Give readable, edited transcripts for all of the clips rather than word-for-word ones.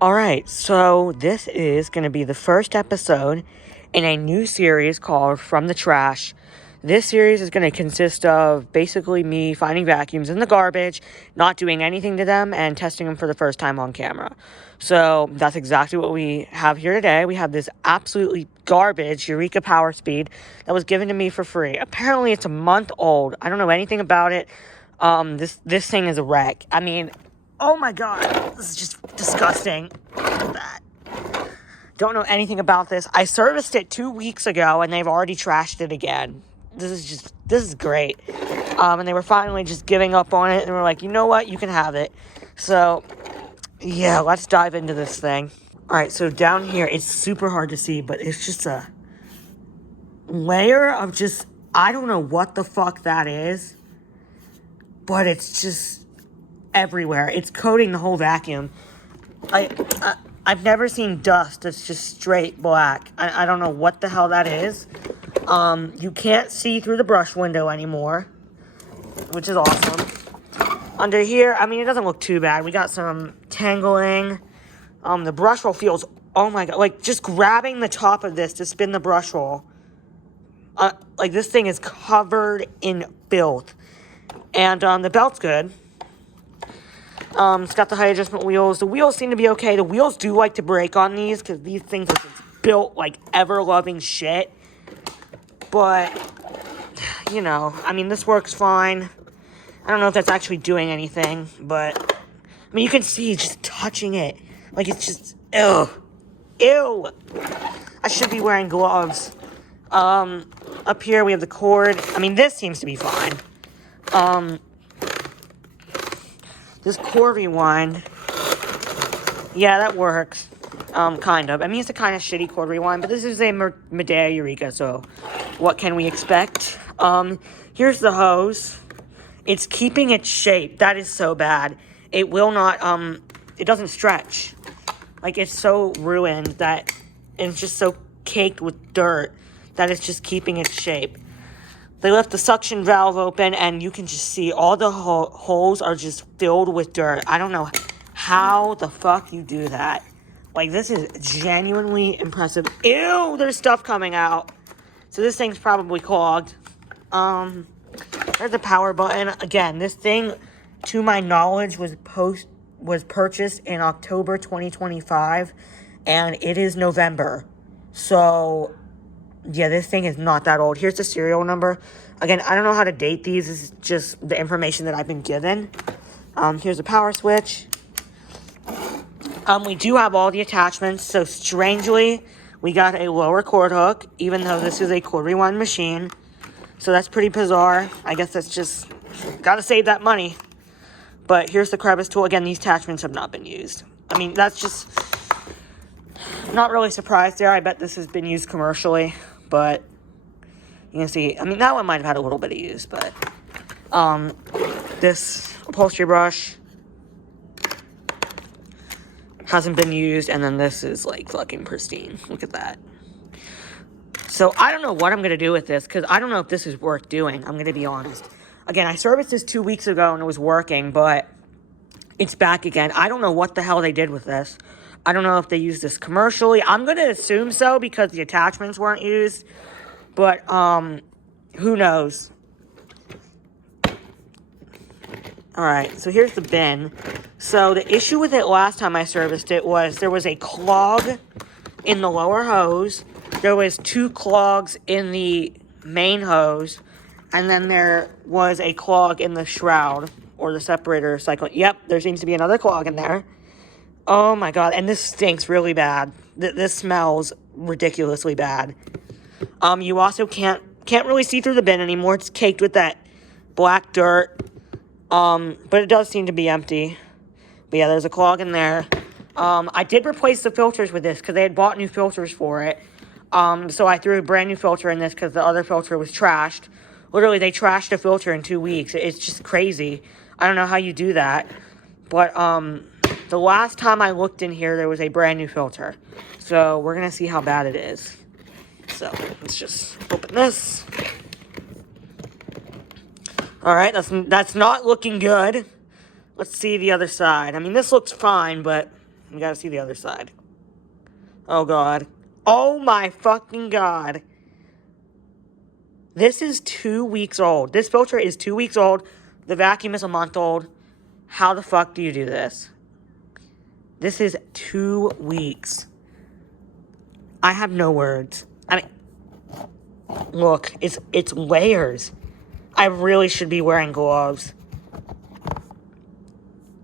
Alright, so this is going to be the first episode in a new series called From the Trash. This series is going to consist of basically me finding vacuums in the garbage, not doing anything to them, and testing them for the first time on camera. So that's exactly what we have here today. We have this absolutely garbage Eureka Powerspeed that was given to me for free. Apparently it's a month old. I don't know anything about it. This thing is a wreck. I mean, oh my god, this is just disgusting. Look at that. Don't know anything about this. I serviced it 2 weeks ago and they've already trashed it again. This is great. And they were finally just giving up on it and were like, you know what, you can have it. So, yeah, let's dive into this thing. Alright, so down here, it's super hard to see, but it's just a layer of just, I don't know what the fuck that is, but it's just everywhere. It's coating the whole vacuum. I've never seen dust that's just straight black. I don't know what the hell that is. You can't see through the brush window anymore, which is awesome. Under here, I mean, it doesn't look too bad. We got some tangling. The brush roll feels, oh my god, like just grabbing the top of this to spin the brush roll. Like this thing is covered in filth. And the belt's good. It's got the height adjustment wheels. The wheels seem to be okay. The wheels do like to break on these because these things are just built like ever-loving shit. But, you know, I mean, this works fine. I don't know if that's actually doing anything, but, I mean, you can see just touching it. Like, it's just, ew. Ew. I should be wearing gloves. Up here we have the cord. I mean, this seems to be fine. This cord rewind, yeah, that works, kind of. I mean, it's a kind of shitty cord rewind, but this is a Medea Eureka, so what can we expect? Here's the hose. It's keeping its shape. That is so bad. It will not, it doesn't stretch. Like, it's so ruined that it's just so caked with dirt that it's just keeping its shape. They left the suction valve open, and you can just see all the holes are just filled with dirt. I don't know how the fuck you do that. Like, this is genuinely impressive. Ew, there's stuff coming out. So this thing's probably clogged. There's the power button. Again, this thing, to my knowledge, was purchased in October 2025, and it is November. So, yeah, this thing is not that old. Here's the serial number. Again, I don't know how to date these. This is just the information that I've been given. Here's a power switch. We do have all the attachments. So, strangely, we got a lower cord hook, even though this is a cord rewind machine. So, that's pretty bizarre. I guess that's just, gotta save that money. But here's the crevice tool. Again, these attachments have not been used. I mean, that's just, not really surprised there. I bet this has been used commercially. But you can see, I mean, that one might have had a little bit of use, but this upholstery brush hasn't been used, and then this is like fucking pristine. Look at that. So I don't know what I'm going to do with this, because I don't know if this is worth doing. I'm going to be honest. Again, I serviced this 2 weeks ago, and it was working, but it's back again. I don't know what the hell they did with this. I don't know if they used this commercially. I'm going to assume so because the attachments weren't used. But, who knows? Alright, so here's the bin. So the issue with it last time I serviced it was there was a clog in the lower hose. There was 2 clogs in the main hose. And then there was a clog in the shroud or the separator cycle. Yep, there seems to be another clog in there. Oh my god, and this stinks really bad. This smells ridiculously bad. You also can't really see through the bin anymore. It's caked with that black dirt. But it does seem to be empty. But yeah, there's a clog in there. I did replace the filters with this because they had bought new filters for it. So I threw a brand new filter in this because the other filter was trashed. Literally, they trashed a filter in 2 weeks. It's just crazy. I don't know how you do that. But, the last time I looked in here, there was a brand new filter. So, we're going to see how bad it is. So, let's just open this. Alright, that's not looking good. Let's see the other side. I mean, this looks fine, but We gotta see the other side. Oh, God. Oh, my fucking God. This is 2 weeks old. This filter is 2 weeks old. The vacuum is a month old. How the fuck do you do this? This is 2 weeks. I have no words. I mean, look, it's layers. I really should be wearing gloves.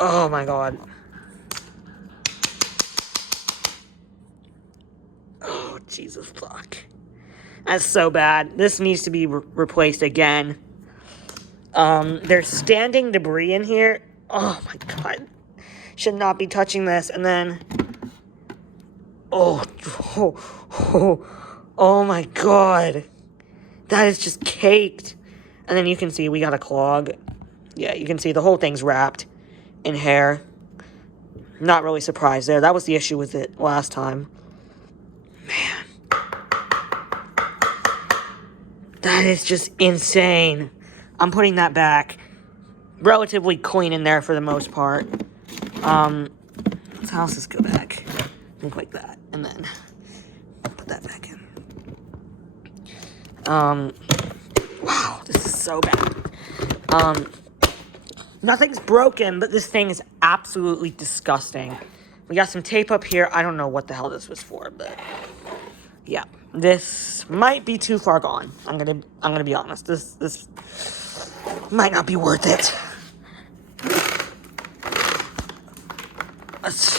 Oh my God. Oh, Jesus fuck. That's so bad. This needs to be replaced again. There's standing debris in here. Oh my God. Should not be touching this. And then, oh my God. That is just caked. And then you can see we got a clog. Yeah, you can see the whole thing's wrapped in hair. Not really surprised there. That was the issue with it last time. Man. That is just insane. I'm putting that back. Relatively clean in there for the most part. Let's how does this go back? Look like that. And then put that back in. Wow, this is so bad. Nothing's broken, but this thing is absolutely disgusting. We got some tape up here. I don't know what the hell this was for, but yeah, this might be too far gone. I'm gonna be honest. This might not be worth it. Let's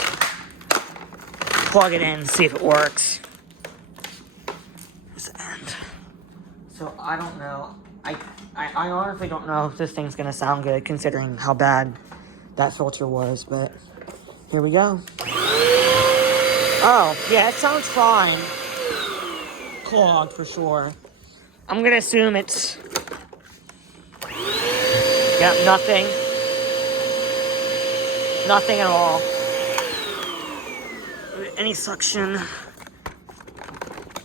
plug it in, see if it works. This end. So I don't know. I honestly don't know if this thing's gonna sound good considering how bad that filter was, but here we go. Oh, yeah, it sounds fine. Clogged for sure. I'm gonna assume it's... yeah, nothing. Nothing at all. Any suction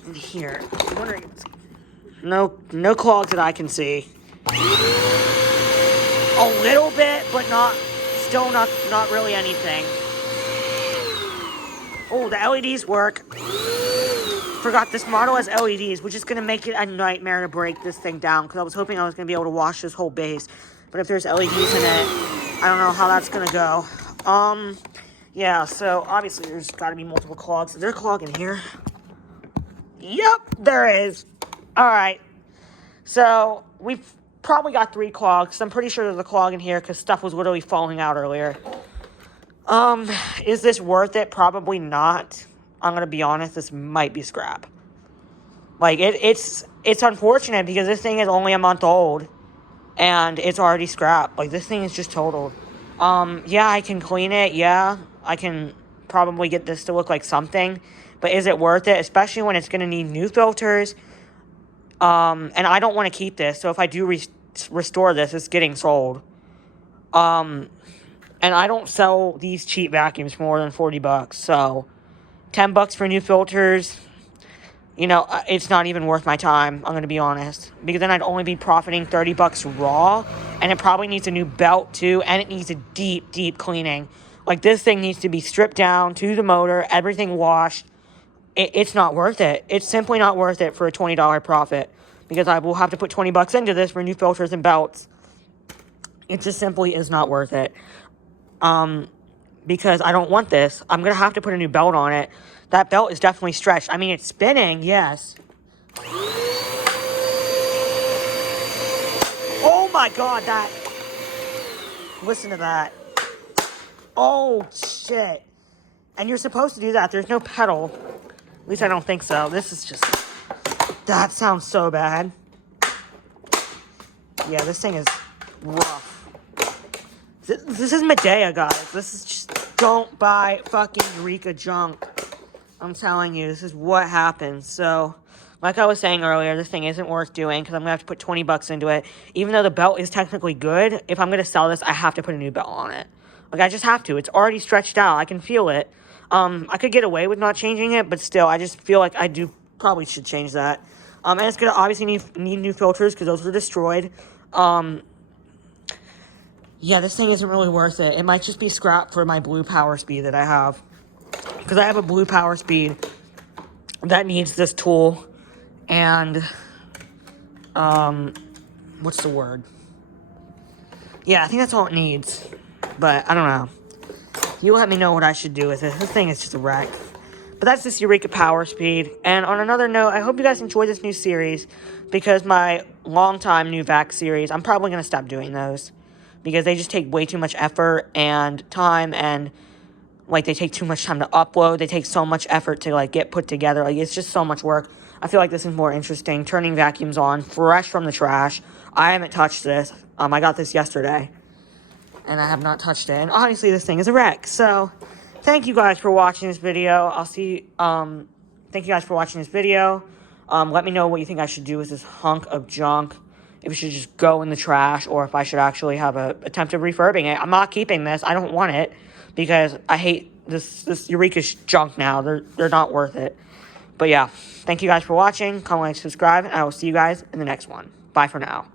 in here? I'm wondering if it's... No clogs that I can see. A little bit, but still not really anything. Oh, the LEDs work. Forgot this model has LEDs, which is going to make it a nightmare to break this thing down, because I was hoping I was going to be able to wash this whole base. But if there's LEDs in it, I don't know how that's going to go. Yeah, so obviously there's got to be multiple clogs. Is there a clog in here? Yep, there is. Alright, so we've probably got 3 clogs. I'm pretty sure there's a clog in here because stuff was literally falling out earlier. Is this worth it? Probably not. I'm gonna be honest, this might be scrap. Like, it's unfortunate because this thing is only a month old and it's already scrap. Like, this thing is just totaled. Yeah, I can clean it. Yeah, I can probably get this to look like something. But is it worth it? Especially when it's gonna need new filters. And I don't want to keep this, so if I do restore this, it's getting sold. And I don't sell these cheap vacuums for more than $40, so $10 for new filters, you know, it's not even worth my time, I'm going to be honest, because then I'd only be profiting $30 raw, and it probably needs a new belt too, and it needs a deep cleaning. Like, this thing needs to be stripped down to the motor, everything washed. It's not worth it. It's simply not worth it for a $20 profit, because I will have to put $20 into this for new filters and belts. It just simply is not worth it. Because I don't want this. I'm going to have to put a new belt on it. That belt is definitely stretched. I mean, it's spinning, yes. Oh my God, that... listen to that. Oh, shit. And you're supposed to do that. There's no pedal. At least I don't think so. This is just... that sounds so bad. Yeah, this thing is rough. This is Medea, guys. This is just... don't buy fucking Eureka junk. I'm telling you, this is what happens. So, like I was saying earlier, this thing isn't worth doing because I'm going to have to put $20 into it. Even though the belt is technically good, if I'm going to sell this, I have to put a new belt on it. Like, I just have to. It's already stretched out. I can feel it. I could get away with not changing it, but still, I just feel like I probably should change that. And it's going to obviously need new filters because those were destroyed. Yeah, this thing isn't really worth it. It might just be scrap for my blue Powerspeed that I have. because I have a blue Powerspeed that needs this tool, and, what's the word? Yeah, I think that's all it needs, but I don't know. You let me know what I should do with it. This thing is just a wreck. But that's this Eureka Powerspeed. And on another note, I hope you guys enjoy this new series, because my long-time new Vacs series, I'm probably going to stop doing those, because they just take way too much effort and time, and, like, they take too much time to upload. They take so much effort to, like, get put together. Like, it's just so much work. I feel like this is more interesting. Turning vacuums on, fresh from the trash. I haven't touched this. I got this yesterday, and I have not touched it. And obviously, this thing is a wreck. So, thank you guys for watching this video. Thank you guys for watching this video. Let me know what you think I should do with this hunk of junk. If it should just go in the trash, or if I should actually have a attempt at refurbing it. I'm not keeping this. I don't want it, because I hate this Eureka's junk now. They're not worth it. But yeah, thank you guys for watching. Comment, like, subscribe, and I will see you guys in the next one. Bye for now.